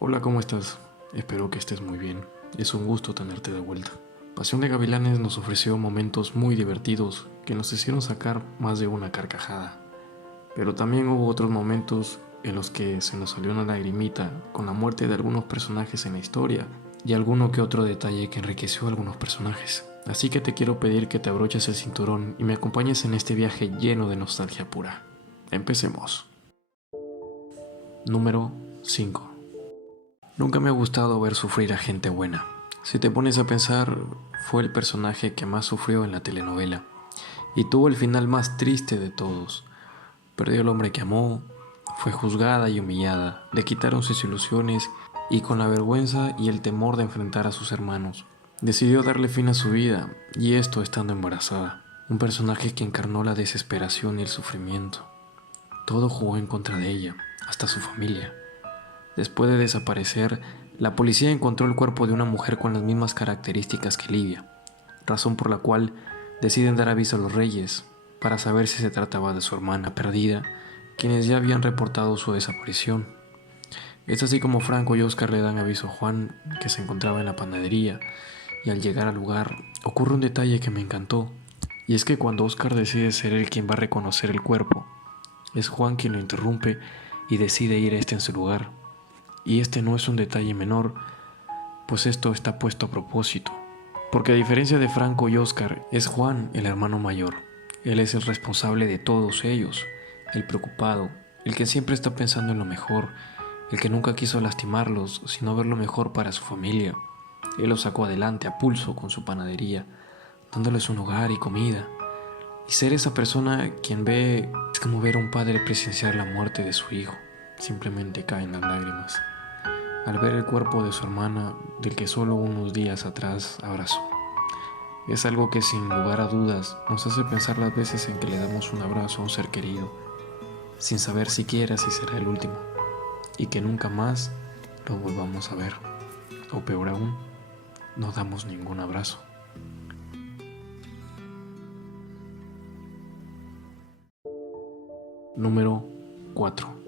Hola, ¿cómo estás? Espero que estés muy bien. Es un gusto tenerte de vuelta. Pasión de Gavilanes nos ofreció momentos muy divertidos que nos hicieron sacar más de una carcajada. Pero también hubo otros momentos en los que se nos salió una lagrimita con la muerte de algunos personajes en la historia y alguno que otro detalle que enriqueció a algunos personajes. Así que te quiero pedir que te abroches el cinturón y me acompañes en este viaje lleno de nostalgia pura. Empecemos. Número 5. Nunca me ha gustado ver sufrir a gente buena. Si te pones a pensar, fue el personaje que más sufrió en la telenovela y tuvo el final más triste de todos. Perdió al hombre que amó, fue juzgada y humillada, le quitaron sus ilusiones y con la vergüenza y el temor de enfrentar a sus hermanos, decidió darle fin a su vida y esto estando embarazada. Un personaje que encarnó la desesperación y el sufrimiento. Todo jugó en contra de ella, hasta su familia. Después de desaparecer, la policía encontró el cuerpo de una mujer con las mismas características que Livia, razón por la cual deciden dar aviso a los reyes para saber si se trataba de su hermana perdida, quienes ya habían reportado su desaparición. Es así como Franco y Oscar le dan aviso a Juan, que se encontraba en la panadería, y al llegar al lugar ocurre un detalle que me encantó, y es que cuando Oscar decide ser él quien va a reconocer el cuerpo, es Juan quien lo interrumpe y decide ir en su lugar. Y este no es un detalle menor, pues esto está puesto a propósito. Porque a diferencia de Franco y Oscar, es Juan el hermano mayor. Él es el responsable de todos ellos, el preocupado, el que siempre está pensando en lo mejor, el que nunca quiso lastimarlos, sino ver lo mejor para su familia. Él los sacó adelante a pulso con su panadería, dándoles un hogar y comida. Y ser esa persona quien ve es como ver a un padre presenciar la muerte de su hijo. Simplemente caen las lágrimas al ver el cuerpo de su hermana, del que solo unos días atrás abrazó. Es algo que sin lugar a dudas nos hace pensar las veces en que le damos un abrazo a un ser querido, sin saber siquiera si será el último, y que nunca más lo volvamos a ver. O peor aún, no damos ningún abrazo. Número 4.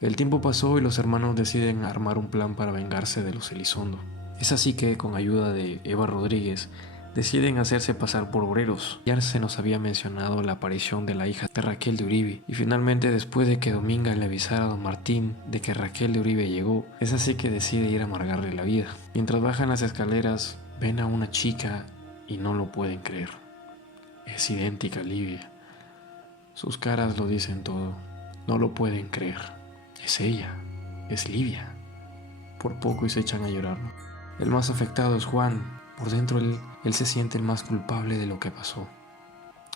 El tiempo pasó y los hermanos deciden armar un plan para vengarse de los Elizondo. Es así que, con ayuda de Eva Rodríguez, deciden hacerse pasar por obreros. Ya se nos había mencionado la aparición de la hija de Raquel de Uribe, y finalmente, después de que Dominga le avisara a don Martín de que Raquel de Uribe llegó, es así que decide ir a amargarle la vida. Mientras bajan las escaleras, ven a una chica y no lo pueden creer. Es idéntica a Livia. Sus caras lo dicen todo. No lo pueden creer. Es ella. Es Livia. Por poco y se echan a llorar. El más afectado es Juan. Por dentro él se siente el más culpable de lo que pasó.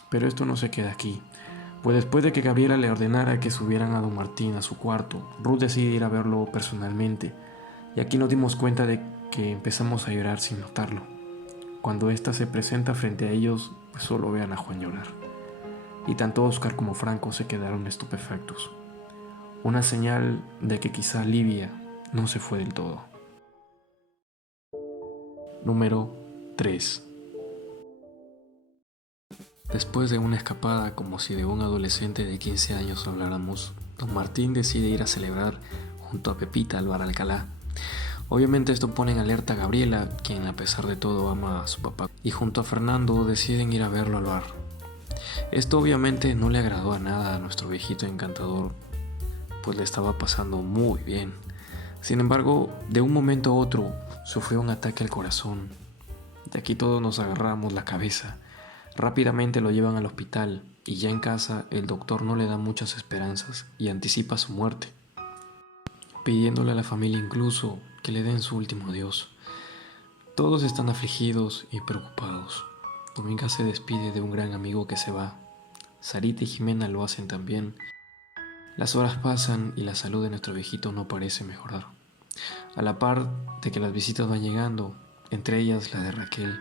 Pero esto no se queda aquí, pues después de que Gabriela le ordenara que subieran a don Martín a su cuarto, Ruth decide ir a verlo personalmente, y aquí nos dimos cuenta de que empezamos a llorar sin notarlo. Cuando ésta se presenta frente a ellos, pues solo vean a Juan llorar, y tanto Oscar como Franco se quedaron estupefactos. Una señal de que quizá Livia no se fue del todo. Número 3. Después de una escapada, como si de un adolescente de 15 años habláramos, don Martín decide ir a celebrar junto a Pepita al bar Alcalá. Obviamente esto pone en alerta a Gabriela, quien a pesar de todo ama a su papá, y junto a Fernando deciden ir a verlo al bar. Esto obviamente no le agradó a nada a nuestro viejito encantador, pues le estaba pasando muy bien. Sin embargo, de un momento a otro, sufrió un ataque al corazón. De aquí todos nos agarramos la cabeza. Rápidamente lo llevan al hospital y ya en casa el doctor no le da muchas esperanzas y anticipa su muerte, pidiéndole a la familia incluso que le den su último adiós. Todos están afligidos y preocupados. Dominga se despide de un gran amigo que se va. Sarita y Jimena lo hacen también. Las horas pasan y la salud de nuestro viejito no parece mejorar. A la par de que las visitas van llegando, entre ellas la de Raquel,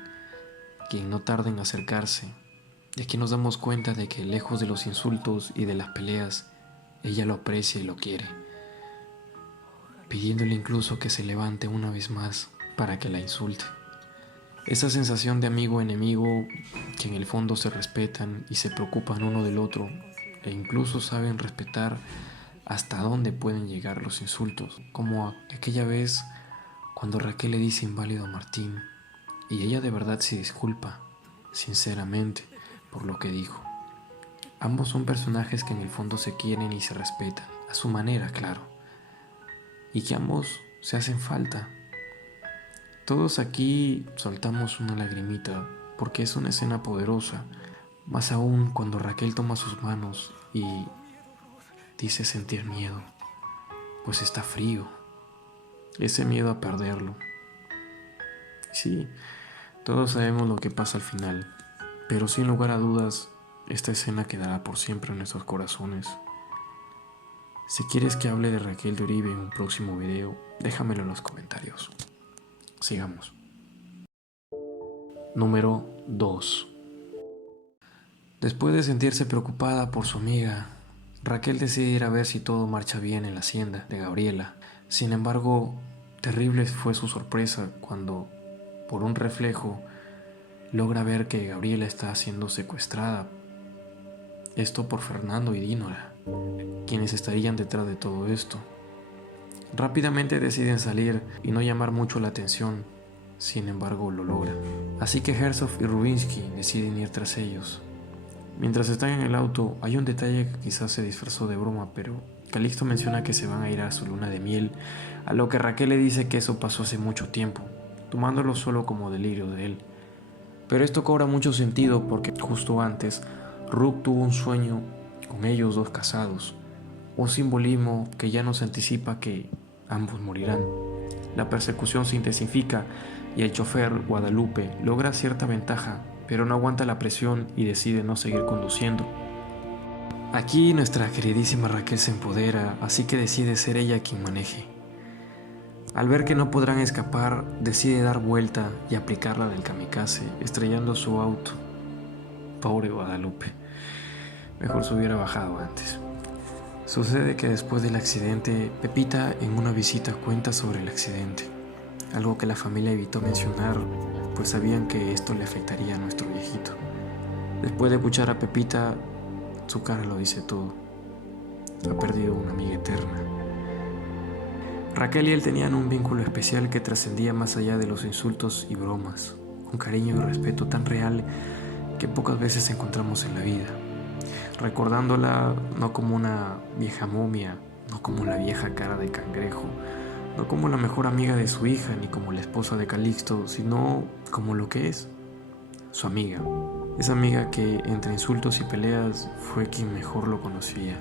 quien no tarda en acercarse. Y aquí nos damos cuenta de que lejos de los insultos y de las peleas, ella lo aprecia y lo quiere, pidiéndole incluso que se levante una vez más para que la insulte. Esa sensación de amigo-enemigo que en el fondo se respetan y se preocupan uno del otro e incluso saben respetar hasta dónde pueden llegar los insultos, como aquella vez cuando Raquel le dice inválido a Martín y ella de verdad se disculpa, sinceramente, por lo que dijo. Ambos son personajes que en el fondo se quieren y se respetan, a su manera, claro, y que ambos se hacen falta. Todos aquí soltamos una lagrimita porque es una escena poderosa, más aún cuando Raquel toma sus manos y dice sentir miedo, pues está frío, ese miedo a perderlo. Sí, todos sabemos lo que pasa al final, pero sin lugar a dudas, esta escena quedará por siempre en nuestros corazones. Si quieres que hable de Raquel de Uribe en un próximo video, déjamelo en los comentarios. Sigamos. Número 2. Después de sentirse preocupada por su amiga, Raquel decide ir a ver si todo marcha bien en la hacienda de Gabriela. Sin embargo, terrible fue su sorpresa cuando, por un reflejo, logra ver que Gabriela está siendo secuestrada. Esto por Fernando y Dínora, quienes estarían detrás de todo esto. Rápidamente deciden salir y no llamar mucho la atención, sin embargo lo logran. Así que Herzog y Rubinsky deciden ir tras ellos. Mientras están en el auto, hay un detalle que quizás se disfrazó de broma, pero Calixto menciona que se van a ir a su luna de miel, a lo que Raquel le dice que eso pasó hace mucho tiempo, tomándolo solo como delirio de él. Pero esto cobra mucho sentido porque justo antes, Rook tuvo un sueño con ellos dos casados, un simbolismo que ya nos anticipa que ambos morirán. La persecución se intensifica y el chofer, Guadalupe, logra cierta ventaja, pero no aguanta la presión y decide no seguir conduciendo. Aquí nuestra queridísima Raquel se empodera, así que decide ser ella quien maneje. Al ver que no podrán escapar, decide dar vuelta y aplicar la del kamikaze, estrellando su auto. Pobre Guadalupe, mejor se hubiera bajado antes. Sucede que después del accidente, Pepita en una visita cuenta sobre el accidente, algo que la familia evitó mencionar, pues sabían que esto le afectaría a nuestro viejito. Después de escuchar a Pepita, su cara lo dice todo. Ha perdido una amiga eterna. Raquel y él tenían un vínculo especial que trascendía más allá de los insultos y bromas, un cariño y respeto tan real que pocas veces encontramos en la vida. Recordándola no como una vieja momia, no como la vieja cara de cangrejo, no como la mejor amiga de su hija ni como la esposa de Calixto, sino como lo que es, su amiga. Esa amiga que entre insultos y peleas fue quien mejor lo conocía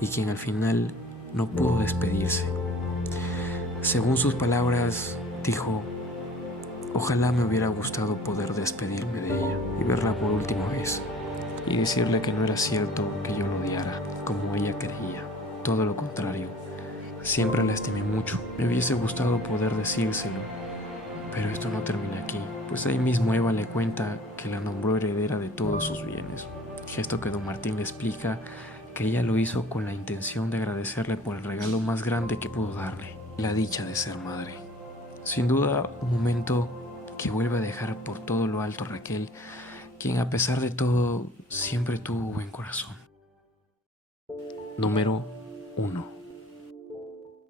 y quien al final no pudo despedirse. Según sus palabras, dijo: ojalá me hubiera gustado poder despedirme de ella y verla por última vez y decirle que no era cierto que yo lo odiara como ella creía. Todo lo contrario, siempre la estimé mucho. Me hubiese gustado poder decírselo, pero esto no termina aquí, pues ahí mismo Eva le cuenta que la nombró heredera de todos sus bienes, gesto que don Martín le explica que ella lo hizo con la intención de agradecerle por el regalo más grande que pudo darle, la dicha de ser madre. Sin duda, un momento que vuelve a dejar por todo lo alto a Raquel, quien a pesar de todo siempre tuvo buen corazón. Número 1.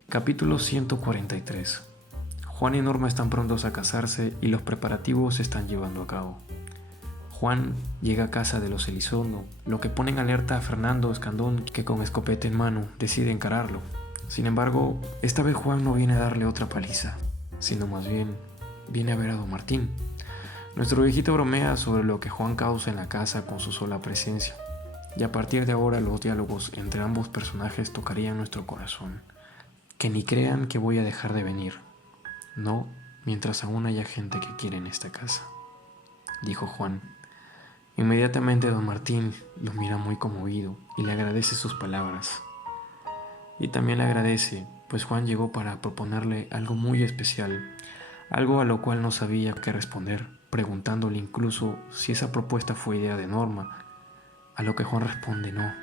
Capítulo 143. Juan y Norma están prontos a casarse y los preparativos se están llevando a cabo. Juan llega a casa de los Elizondo, lo que pone en alerta a Fernando Escandón, que con escopeta en mano decide encararlo. Sin embargo, esta vez Juan no viene a darle otra paliza, sino más bien viene a ver a don Martín. Nuestro viejito bromea sobre lo que Juan causa en la casa con su sola presencia, y a partir de ahora los diálogos entre ambos personajes tocarían nuestro corazón. Que ni crean que voy a dejar de venir. No, mientras aún haya gente que quiere en esta casa, dijo Juan. Inmediatamente don Martín lo mira muy conmovido y le agradece sus palabras. Y también le agradece, pues Juan llegó para proponerle algo muy especial, algo a lo cual no sabía qué responder, preguntándole incluso si esa propuesta fue idea de Norma, a lo que Juan responde no.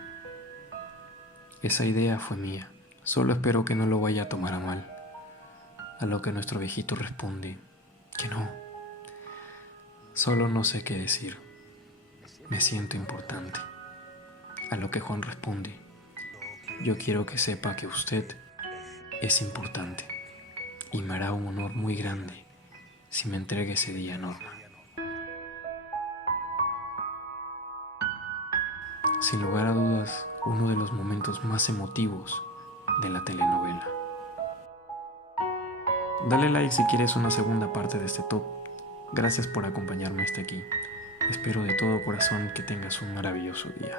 Esa idea fue mía, solo espero que no lo vaya a tomar a mal. A lo que nuestro viejito responde que no. Solo no sé qué decir. Me siento importante. A lo que Juan responde: yo quiero que sepa que usted es importante y me hará un honor muy grande si me entrega ese día, Norma. Sin lugar a dudas, uno de los momentos más emotivos de la telenovela. Dale like si quieres una segunda parte de este top. Gracias por acompañarme hasta aquí. Espero de todo corazón que tengas un maravilloso día.